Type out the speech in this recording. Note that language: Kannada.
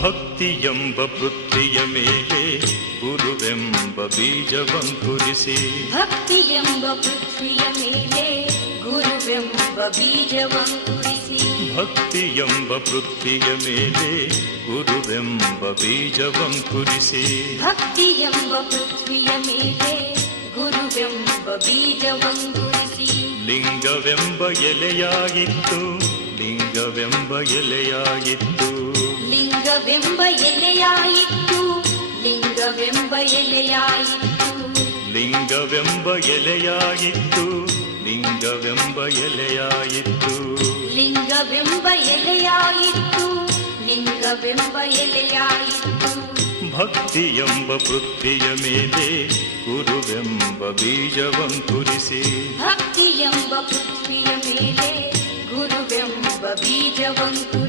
ಭಕ್ತಿಯೆಂಬ ಪೃಥ್ವಿಯ ಮೇಲೆ ಗುರುವೆಂಬ ಬೀಜವಂಕುರಿಸಿ ಭಕ್ತಿಯೆಂಬ ಪೃಥ್ವಿಯ ಮೇಲೆ ಗುರುವೆಂಬ ಬೀಜವಂಕುರಿಸಿ ಭಕ್ತಿಯೆಂಬ ಪೃಥ್ವಿಯ ಮೇಲೆ ಗುರುವೆಂಬ ಬೀಜವಂಕುರಿಸಿ ಭಕ್ತಿಯೆಂಬ ಪೃಥ್ವಿಯ ಮೇಲೆ ಗುರುವೆಂಬ ಬೀಜವಂಕುರಿಸಿ ಲಿಂಗವೆಂಬ ಎಲೆಯಾಗಿತ್ತು ಲಿಂಗವೆಂಬ ಎಲೆಯಾಗಿತ್ತು ಲಿಂಗವೆಂಬ ಎಲೆಯಾಯಿತು ಲಿಂಗವೆಂಬ ಎಲೆಯಾಯಿತು ಲಿಂಗವೆಂಬ ಎಲೆಯಾಗಿತ್ತು ಲಿಂಗವೆಂಬ ಎಲೆಯಾಯಿತ್ತು ಲಿಂಗವೆಂಬ ಎಲೆಯಾಯಿತು ಲಿಂಗವೆಂಬ ಎಲೆಯಾಯಿತು ಭಕ್ತಿಯೆಂಬ ಪೃಥ್ವಿಯ ಮೇಲೆ ಗುರುವೆಂಬ ಬೀಜವಂಕುರಿಸಿ ಭಕ್ತಿಯೆಂಬ ಪೃಥ್ವಿಯ ಮೇಲೆ ಗುರುವೆಂಬ ಬೀಜವಂಕುರಿಸಿ